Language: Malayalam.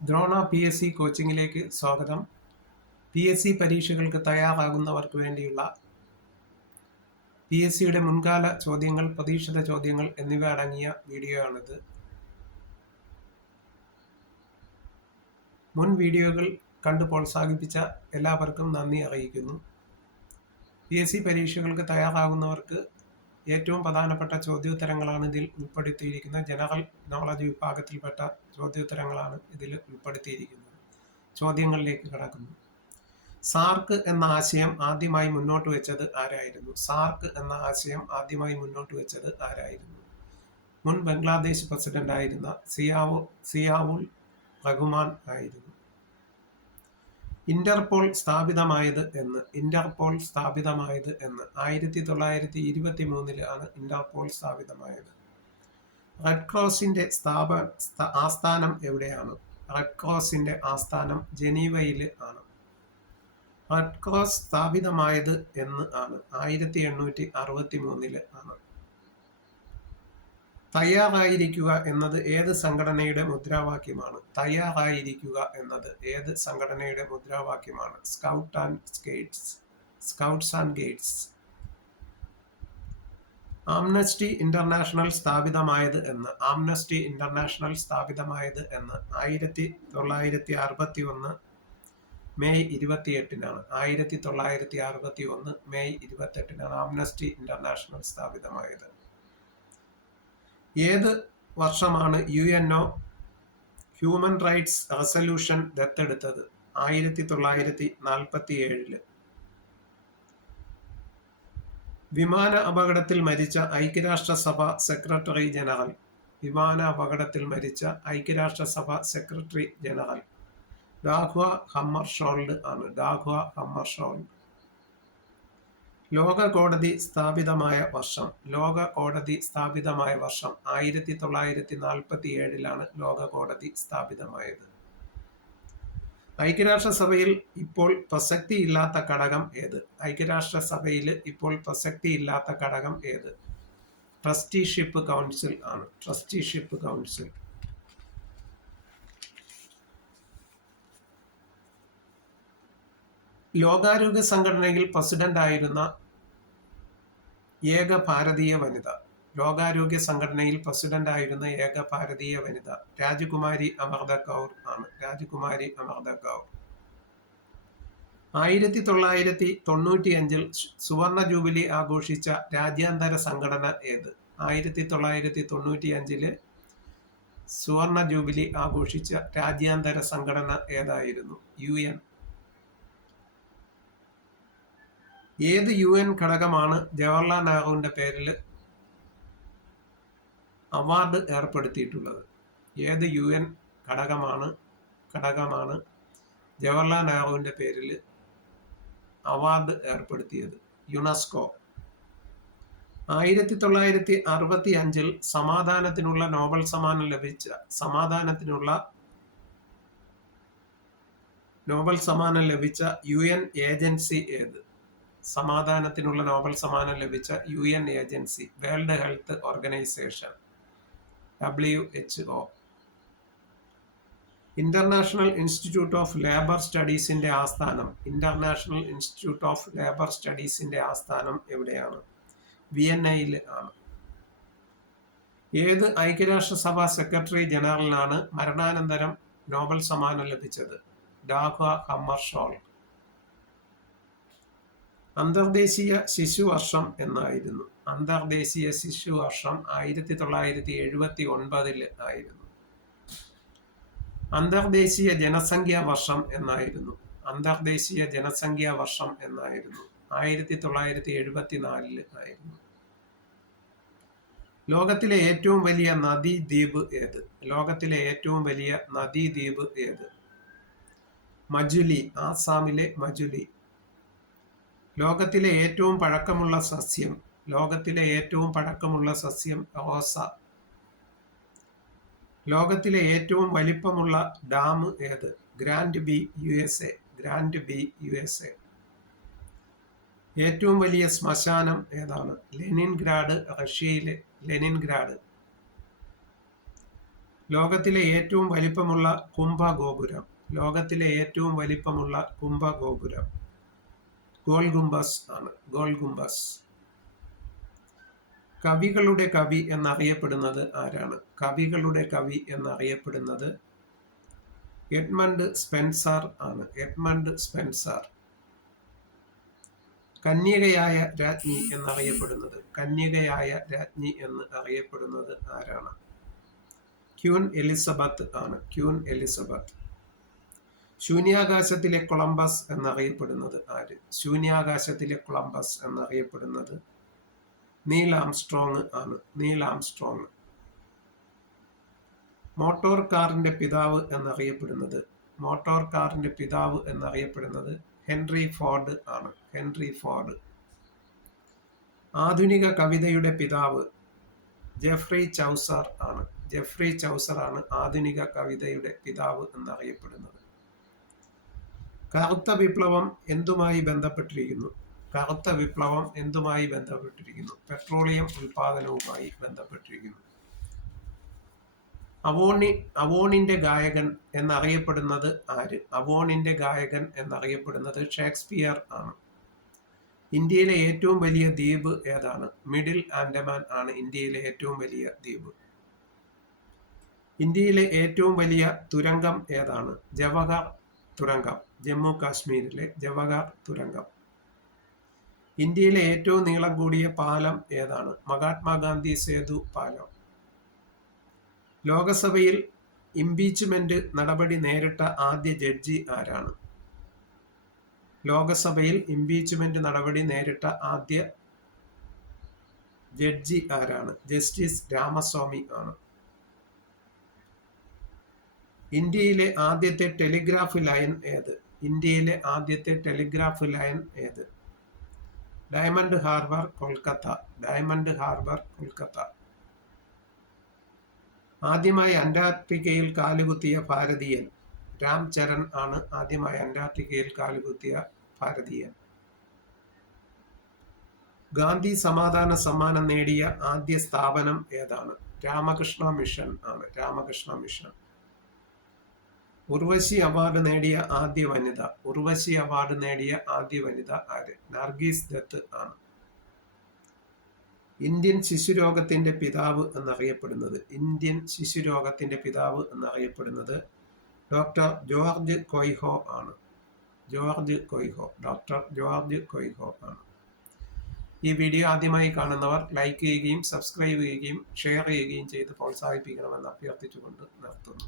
ദ്രോണ PSC കോച്ചിങ്ങിലേക്ക് സ്വാഗതം. PSC പരീക്ഷകൾക്ക് തയ്യാറാകുന്നവർക്ക് വേണ്ടിയുള്ള PSCയുടെ മുൻകാല ചോദ്യങ്ങൾ, പ്രതീക്ഷിത ചോദ്യങ്ങൾ എന്നിവ അടങ്ങിയ വീഡിയോയാണിത്. മുൻ വീഡിയോകൾ കണ്ടു പ്രോത്സാഹിപ്പിച്ച എല്ലാവർക്കും നന്ദി അറിയിക്കുന്നു. PSC പരീക്ഷകൾക്ക് തയ്യാറാകുന്നവർക്ക് ഏറ്റവും പ്രധാനപ്പെട്ട ചോദ്യോത്തരങ്ങളാണ് ഇതിൽ ഉൾപ്പെടുത്തിയിരിക്കുന്നത്. ജനറൽ നോളജ് വിഭാഗത്തിൽപ്പെട്ട ചോദ്യോത്തരങ്ങളാണ് ഇതിൽ ഉൾപ്പെടുത്തിയിരിക്കുന്നത്. ചോദ്യങ്ങളിലേക്ക് കടക്കുന്നു. സാർക്ക് എന്ന ആശയം ആദ്യമായി മുന്നോട്ട് വെച്ചത് ആരായിരുന്നു? സാർക്ക് എന്ന ആശയം ആദ്യമായി മുന്നോട്ട് വെച്ചത് ആരായിരുന്നു? മുൻ ബംഗ്ലാദേശ് പ്രസിഡന്റായിരുന്ന സിയാവുൾ റഹ്മാൻ ആയിരുന്നു. ഇന്റർപോൾ സ്ഥാപിതമായത് എന്ന് 1923 ആണ് ഇന്റർപോൾ സ്ഥാപിതമായത്. റെഡ് ക്രോസിന്റെ ആസ്ഥാനം എവിടെയാണ്? റെഡ് ക്രോസിന്റെ ആസ്ഥാനം ജനീവയിൽ ആണ്. റെഡ് ക്രോസ് സ്ഥാപിതമായത് എന്ന് ആണ് 1863 ആണ്. തയ്യാറായിരിക്കുക എന്നത് ഏത് സംഘടനയുടെ മുദ്രാവാക്യമാണ്? തയ്യാറായിരിക്കുക എന്നത് ഏത് സംഘടനയുടെ മുദ്രാവാക്യമാണ്? Scouts and guides. Amnesty International സ്ഥാപിതമായത് എന്ന് 1961 മെയ് 28-നാണ്. 1961 മെയ് 28-നാണ് ആംനസ്റ്റി ഇന്റർനാഷണൽ സ്ഥാപിതമായത്. ഏത് വർഷമാണ് UNO ഹ്യൂമൻ റൈറ്റ്സ് റെസല്യൂഷൻ ദത്തെടുത്തത്? 1947. വിമാന അപകടത്തിൽ മരിച്ച ഐക്യരാഷ്ട്രസഭ സെക്രട്ടറി ജനറൽ. വിമാന അപകടത്തിൽ മരിച്ച ഐക്യരാഷ്ട്രസഭ സെക്രട്ടറി ജനറൽ ഡാഗ്വ ഹമ്മർഷോൾഡ് ആണ്. ഡാഗ്വ ഹമ്മർഷോൾഡ്. ലോക കോടതി സ്ഥാപിതമായ വർഷം. ലോക കോടതി സ്ഥാപിതമായ വർഷം 1947-ലാണ് ലോക കോടതി സ്ഥാപിതമായത്. ഐക്യരാഷ്ട്രസഭയിൽ ഇപ്പോൾ പ്രസക്തിയില്ലാത്ത ഘടകം ഏത്? ഐക്യരാഷ്ട്രസഭയിൽ ഇപ്പോൾ പ്രസക്തിയില്ലാത്ത ഘടകം ഏത്? ട്രസ്റ്റിഷിപ്പ് കൗൺസിൽ ആണ്. Trusteeship council. ലോകാരോഗ്യ സംഘടനയിൽ പ്രസിഡന്റ് ആയിരുന്ന ഏക ഭാരതീയ വനിത. ലോകാരോഗ്യ സംഘടനയിൽ പ്രസിഡന്റ് ആയിരുന്ന ഏക ഭാരതീയ വനിത രാജകുമാരി അമൃത കൗർ ആണ്. രാജകുമാരി അമൃത കൗർ. 1995 സുവർണ ജൂബിലി ആഘോഷിച്ച രാജ്യാന്തര സംഘടന ഏത്? 1995 സുവർണ ജൂബിലി ആഘോഷിച്ച രാജ്യാന്തര സംഘടന ഏതായിരുന്നു? UN. ഏത് UN ഘടകമാണ് ജവഹർലാൽ നെഹ്റുവിന്റെ പേരിൽ അവാർഡ് ഏർപ്പെടുത്തിയിട്ടുള്ളത്? ഏത് UN ഘടകമാണ് ജവഹർലാൽ നെഹ്റുവിന്റെ പേരിൽ അവാർഡ് ഏർപ്പെടുത്തിയത്? യുനെസ്കോ. 1965 സമാധാനത്തിനുള്ള നോബൽ സമ്മാനം ലഭിച്ച UN ഏജൻസി ഏത്? സമാധാനത്തിനുള്ള നോബൽ സമ്മാനം ലഭിച്ച UN agency World Health Organization WHO. International Institute of Labour സ്റ്റഡീസിന്റെ ആസ്ഥാനം. ഇന്റർനാഷണൽ ഇൻസ്റ്റിറ്റ്യൂട്ട് ഓഫ് ലേബർ സ്റ്റഡീസിന്റെ ആസ്ഥാനം എവിടെയാണ്? വിയന്നയിൽ ആണ്. ഏത് ഐക്യരാഷ്ട്രസഭ സെക്രട്ടറി ജനറലിനാണ് മരണാനന്തരം നോബൽ സമ്മാനം ലഭിച്ചത്? ഡാഗ്വ ഹമ്മർഷോൾഡ്. അന്തർദേശീയ ശിശുവർഷം എന്നായിരുന്നു? അന്തർദേശീയ ശിശുവർഷം 1979 ആയിരുന്നു. അന്തർദേശീയ ജനസംഖ്യാ വർഷം എന്നായിരുന്നു? അന്തർദേശീയ ജനസംഖ്യാ വർഷം എന്നായിരുന്നു? 1974 ആയിരുന്നു. ലോകത്തിലെ ഏറ്റവും വലിയ നദീദ്വീപ് ഏത്? ലോകത്തിലെ ഏറ്റവും വലിയ നദീദ്വീപ് ഏത്? മജുലി. ആസാമിലെ മജുലി. ലോകത്തിലെ ഏറ്റവും പഴക്കമുള്ള സസ്യം. ലോകത്തിലെ ഏറ്റവും പഴക്കമുള്ള സസ്യം റോസ. ലോകത്തിലെ ഏറ്റവും വലിപ്പമുള്ള ഡാം ഏത്? Grand B USA. Grand B USA. ഏറ്റവും വലിയ ശ്മശാനം ഏതാണ്? ലെനിൻഗ്രാഡ്. റഷ്യയിലെ ലെനിൻഗ്രാഡ്. ലോകത്തിലെ ഏറ്റവും വലിപ്പമുള്ള കുംഭഗോപുരം. ലോകത്തിലെ ഏറ്റവും വലിപ്പമുള്ള കുംഭഗോപുരം ഗോൾ ഗുംബസ് ആണ്. ഗോൾ ഗുംബസ്. കവികളുടെ കവി എന്നറിയപ്പെടുന്നത് ആരാണ്? കവികളുടെ കവി എന്നറിയപ്പെടുന്നത് എഡ്മണ്ട് സ്പെൻസർ ആണ്. Edmund Spenser. കന്യകയായ രാജ്ഞി എന്നറിയപ്പെടുന്നത്, കന്യകയായ രാജ്ഞി എന്ന് അറിയപ്പെടുന്നത് ആരാണ്? ക്യൂൻ എലിസബത്ത് ആണ്. Queen Elizabeth. ശൂന്യാകാശത്തിലെ കൊളംബസ് എന്നറിയപ്പെടുന്നത് ആര്? ശൂന്യാകാശത്തിലെ കൊളംബസ് എന്നറിയപ്പെടുന്നത് നീൽ ആംസ്ട്രോങ് ആണ്. Neil Armstrong. മോട്ടോർ കാറിന്റെ പിതാവ് എന്നറിയപ്പെടുന്നത്, മോട്ടോർ കാറിന്റെ പിതാവ് എന്നറിയപ്പെടുന്നത് ഹെൻറി ഫോർഡ് ആണ്. Henry Ford. ആധുനിക കവിതയുടെ പിതാവ് ജെഫ്രി ചൗസർ ആണ്. ജെഫ്രി ചൗസർ ആണ് ആധുനിക കവിതയുടെ പിതാവ് എന്നറിയപ്പെടുന്നത്. കറുത്ത വിപ്ലവം എന്തുമായി ബന്ധപ്പെട്ടിരിക്കുന്നു? കറുത്ത വിപ്ലവം എന്തുമായി ബന്ധപ്പെട്ടിരിക്കുന്നു? പെട്രോളിയം ഉൽപാദനവുമായി ബന്ധപ്പെട്ടിരിക്കുന്നു. അവോണിന്റെ ഗായകൻ എന്നറിയപ്പെടുന്നത് ആര്? അവോണിന്റെ ഗായകൻ എന്നറിയപ്പെടുന്നത് ഷേക്സ്പിയർ ആണ്. ഇന്ത്യയിലെ ഏറ്റവും വലിയ ദ്വീപ് ഏതാണ്? മിഡിൽ ആൻഡമാൻ ആണ് ഇന്ത്യയിലെ ഏറ്റവും വലിയ ദ്വീപ്. ഇന്ത്യയിലെ ഏറ്റവും വലിയ തുരങ്കം ഏതാണ്? ജവഹർ തുരങ്കം. ജമ്മു കാശ്മീരിലെ ജവഹർ തുരങ്കം. ഇന്ത്യയിലെ ഏറ്റവും നീളം കൂടിയ പാലം ഏതാണ്? മഹാത്മാഗാന്ധി സേതു പാലം. ലോകസഭയിൽ ഇംപീച്ച്മെന്റ് നടപടി നേരിട്ട ആദ്യ ജഡ്ജി ആരാണ്? ലോകസഭയിൽ ഇംപീച്ച്മെന്റ് നടപടി നേരിട്ട ആദ്യ ജഡ്ജി ആരാണ്? ജസ്റ്റിസ് രാമസ്വാമി ആണ്. ഇന്ത്യയിലെ ആദ്യത്തെ ടെലിഗ്രാഫ് ലൈൻ ഏത്? ഇന്ത്യയിലെ ആദ്യത്തെ ടെലിഗ്രാഫ് ലൈൻ ഏത്? Diamond harbour, Kolkata. Diamond harbour, Kolkata. ആദ്യമായി അന്റാർട്ടിക്കയിൽ കാലുകുത്തിയ ഭാരതീയൻ രാം ചരൺ ആണ്. ആദ്യമായി അന്റാർട്ടിക്കയിൽ കാലുകുത്തിയ ഭാരതീയൻ. ഗാന്ധി സമാധാന സമ്മാനം നേടിയ ആദ്യ സ്ഥാപനം ഏതാണ്? രാമകൃഷ്ണ മിഷൻ ആണ്. രാമകൃഷ്ണ മിഷൻ. ഉർവശി അവാർഡ് നേടിയ ആദ്യ വനിത. ഉർവശി അവാർഡ് നേടിയ ആദ്യ വനിത ആര്? നർഗീസ് ദത്ത് ആണ്. ഇന്ത്യൻ ശിശുരോഗത്തിന്റെ പിതാവ് എന്നറിയപ്പെടുന്നത്, ഇന്ത്യൻ ശിശുരോഗത്തിന്റെ പിതാവ് എന്നറിയപ്പെടുന്നത് ഡോക്ടർ ജോർജ് കൊയ്ഹോ ആണ്. ജോർജ് കൊയ്ഹോ. ഡോക്ടർ ജോർജ് കൊയ്ഹോ ആണ്. ഈ വീഡിയോ ആദ്യമായി കാണുന്നവർ ലൈക്ക് ചെയ്യുകയും സബ്സ്ക്രൈബ് ചെയ്യുകയും ഷെയർ ചെയ്യുകയും ചെയ്ത് പ്രോത്സാഹിപ്പിക്കണമെന്ന് അഭ്യർത്ഥിച്ചുകൊണ്ട് നിർത്തുന്നു.